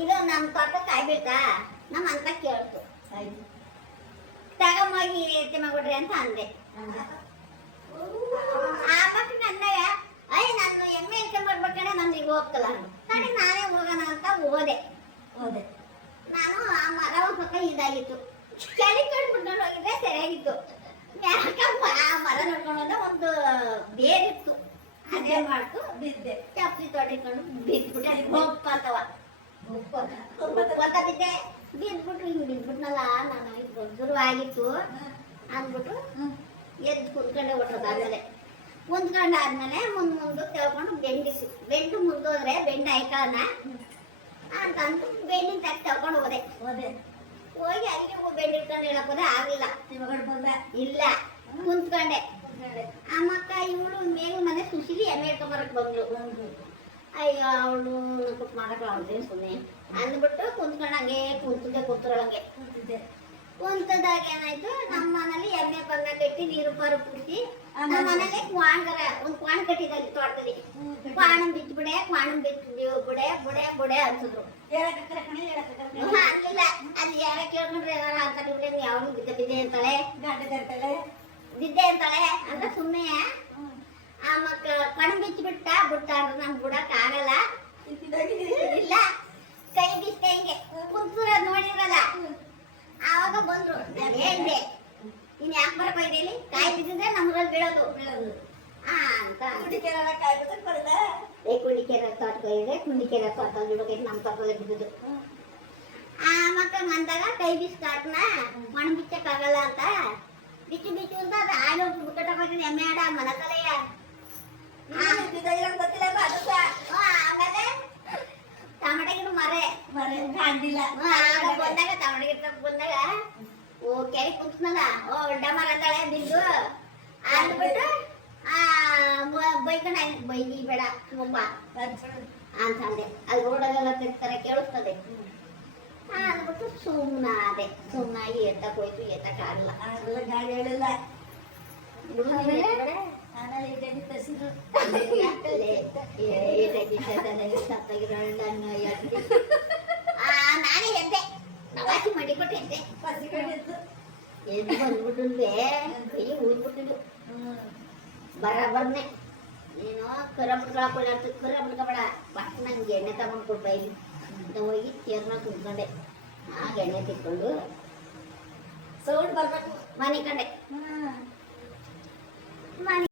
ಇದು ನಮ್ಮ ತೋಟ ಕಾಯಿ ಬೀಳ್ತಾ ನಮ್ಮ ಅಂತ ಕೇಳ್ತು ತಗೊಂಬೋಗಿ ತಿಮ್ಮಗೊಡ್ರಿ ಅಂತ ಅಂದೆ. ಆ ಪಕ್ಕ ಅಂದಾಗ ನಾನು ಎಮ್ಮೆ ಇಟ್ಕೊಂಡ್ಬರ್ಬೇಕಂದ್ರೆ ನಮ್ದು ಈಗ ಹೋಗ್ತಲ್ಲ ಕಡೆ ನಾನೇ ಹೋಗೋಣ ಅಂತ ಹೋದೆ. ನಾನು ಆ ಮರ ಒಂದು ಪಕ್ಕ ಇದಾಗಿತ್ತು, ಚಳಿ ಕಡ್ಬಿಟ್ಕೊಂಡು ಹೋಗಿದ್ರೆ ಸರಿಯಾಗಿತ್ತು. ಯಾಕಮ್ಮ ಆ ಮರ ನೋಡ್ಕೊಂಡು ಹೋದ ಒಂದು ಬೇರಿತ್ತು, ಅದೇ ಮಾಡ್ತು ಬಿದ್ದೆ. ಚಾಪ್ಸಿ ತೊಡಿಕೊಂಡು ಬಿದ್ಬಿಟ್ಟೆ. ಒಪ್ಪತ್ತವ ಬಿದ್ದೆ. ಬಿದ್ಬಿಟ್ಟು ಹಿಂಗೆ ಬಿದ್ಬಿಟ್ನಲ್ಲ, ನಾನು ಇದು ಶುರುವಾಗಿತ್ತು ಅಂದ್ಬಿಟ್ಟು ಎದ್ದು ಕುಂತ್ಕೊಂಡೆ. ಹೊಟ್ಟದಾದ್ಮೇಲೆ ಕುಂತ್ಕೊಂಡಾದ್ಮೇಲೆ ಮುಂದೆ ತೆಳ್ಕೊಂಡು ಬೆಂಡು ಮುರಿದೋದ್ರೆ ಬೆಂಡು ಆಯ್ಕಳನ ಅಂತಂದು ಬೆಂಡಿನ ತಕ್ಕ ತಳ್ಕೊಂಡು ಹೋದೆ. ಹೋಗಿ ಅಲ್ಲಿಗೆ ಬೆಂಡು ಇಟ್ಕೊಂಡು ಹೇಳಕ್ ಹೋದೆ, ಆಗ್ಲಿಲ್ಲ. ಇಲ್ಲ, ಕುಂತ್ಕೊಂಡೆ. ಅಮ್ಮಕ್ಕ ಇವಳು ಮೇಲು ಮನೆ ಸುಶೀಲಿ ಎಮ್ಮೆ ಇಟ್ಕೊಂಬರಕ್ ಬಂದ್ಲು. ಅಯ್ಯೋ ಅವಳು ಕುಟ್ ಮಾಡಕ್ ಅವ್ಳದೇನು ಸುಮ್ಮನೆ ಅಂದ್ಬಿಟ್ಟು ಕುಂತ್ಕೊಂಡು ಹಂಗೆ ಕೂತ್ರಳಂಗೆ ಕುಂತದಾಗ ಏನಾಯ್ತು, ನಮ್ಮ ಮನೇಲಿ ಎಮ್ಮೆ ಬಂದ ಕಟ್ಟಿ ನೀರು ಪಾರು ಕುಡಿಸಿ ನಮ್ಮ ಮನೇಲಿ ಕ್ವಾಣ್ಗರ ಒಂದು ಕ್ವಾಣ್ ಕಟ್ಟಿದಲ್ಲಿ ತೋಟದಲ್ಲಿ ಕ್ವಾಣನ್ ಬಿಚ್ಬಿಡೆ ಬುಡೆ ಬುಡೆ ಅನ್ಸಿದ್ರು. ಅಲ್ಲಿಲ್ಲ, ಅಲ್ಲಿ ಯಾರ ಕೇಳ್ಕೊಂಡ್ರೆ ಅಂತ ಯಾವಾಗ ಬಿದ್ದೆ ಅಂತಾಳೆ ಬಿದ್ದೆ ಅಂತಾಳೆ ಅಂತ ಸುಮ್ಮನೆ ಆ ಮಕ್ಕ ಕಣ್ ಬಿಚ್ಚಿಬಿಟ್ಟ ಅಂದ್ರೆ ನಂಗೆ ಬಿಡಕ್ ಆಗಲ್ಲ. ಇಲ್ಲ, ಕೈ ಬಿಸ್ತ ಹಿಂಗೆ ಕುಂತೂರ ನೋಡಿರಲ್ಲ. ಆವಾಗ ಬಂದ್ರು, ಹೇಳ್ದೆ ನೀನ್ ಯಾಕೆ ಬರಪ್ಪ ಇದೆಯಲ್ಲಿ ಕಾಯಿ ಬಿದ್ದಿದ್ರೆ ನಮ್ರಲ್ಲಿ ಬೀಳೋದು ಅಂತ. ಕುಂಡಿಕೆರ ತೋಟಕ್ಕೆ ಕುಂಡಿಕೆರ ತೋಟ ಗಿಡಕ್ಕೆ ನಮ್ಮ ತೋಟದಲ್ಲಿ ಬಿದ್ದುದು. ಆ ಮಕ್ಕ ಅಂದಾಗ ಕೈ ಬಿಸ್ತಾಟ್ನ ಮಣ್ ಬಿಚ್ಚಕ್ಕಾಗಲ್ಲ ಅಂತ ಬಿಚ್ಚು ಅಂತ ಅದು ಆಗ ಬಿಟ್ಟೆ ಎಮ್ಮೆ ಆಡ ಮನಕಲೆಯ. ಆಮೇಲೆ ಟಮಾಟೆ ಗಿಡ ಬಂದಾಗ ಟಮಾಟೆ ಗಿಡ ಬಂದಾಗ ಓ ಕೆರೆ ಕುಂತ್ನಲ್ಲ, ಓ ಡಮರ ಅಂತಾಳೆ ಬಿದ್ದು ಅಂದ್ಬಿಟ್ಟು ಬೈಕಂಡ ಬೈಗಿ ಬೇಡ ತುಂಬಾ ಅಂತಂದೆ. ಅಲ್ಲಿ ರೋಡಲ್ಲೆಲ್ಲ ತಿರ್ತಾರೆ ಕೇಳಿಸ್ತದೆ ಅಂದ್ಬಿಟ್ಟು ಸುಮ್ಮನಾಗಿ ಎತ್ತಕ್ ಹೋಯ್ತು. ಎತ್ತಕ್ಕಾಗಲ್ಲ, ಗಾಡಿ ಹೇಳಿಲ್ಲ. ನಾನೇ ಎದ್ದೆ, ನವಾಸಿ ಮಡಿಕೊಟ್ಟು ಎದ್ದೆ. ಎದ್ದು ಬಂದ್ಬಿಟ್ಟಿದ್ದೆ, ಕೈ ಊದ್ಬಿಟ್ಟಿದ್ದು ಬರಬರ್ನೆ. ಏನೋ ಕರ ಬಿಡ್ಕೊಳಕ್ ಕರ ಬಿಡ್ಕೊಬೇಡ, ಫಸ್ಟ್ ನಂಗೆ ಎಣ್ಣೆ ತಗೊಂಡ್ಕೊಡ್ ಬೈಲಿ ಅಂತ ಹೋಗಿ ಚೇರ್ನ ಕುಂತ್ಕೊಂಡೆ. ಆಗ ಎಣ್ಣೆ ತಿಕ್ಕೊಂಡು ಸೌಂಡ್ ಬರ್ಬೇಕು ಮನೆ ಕಂಡೆ.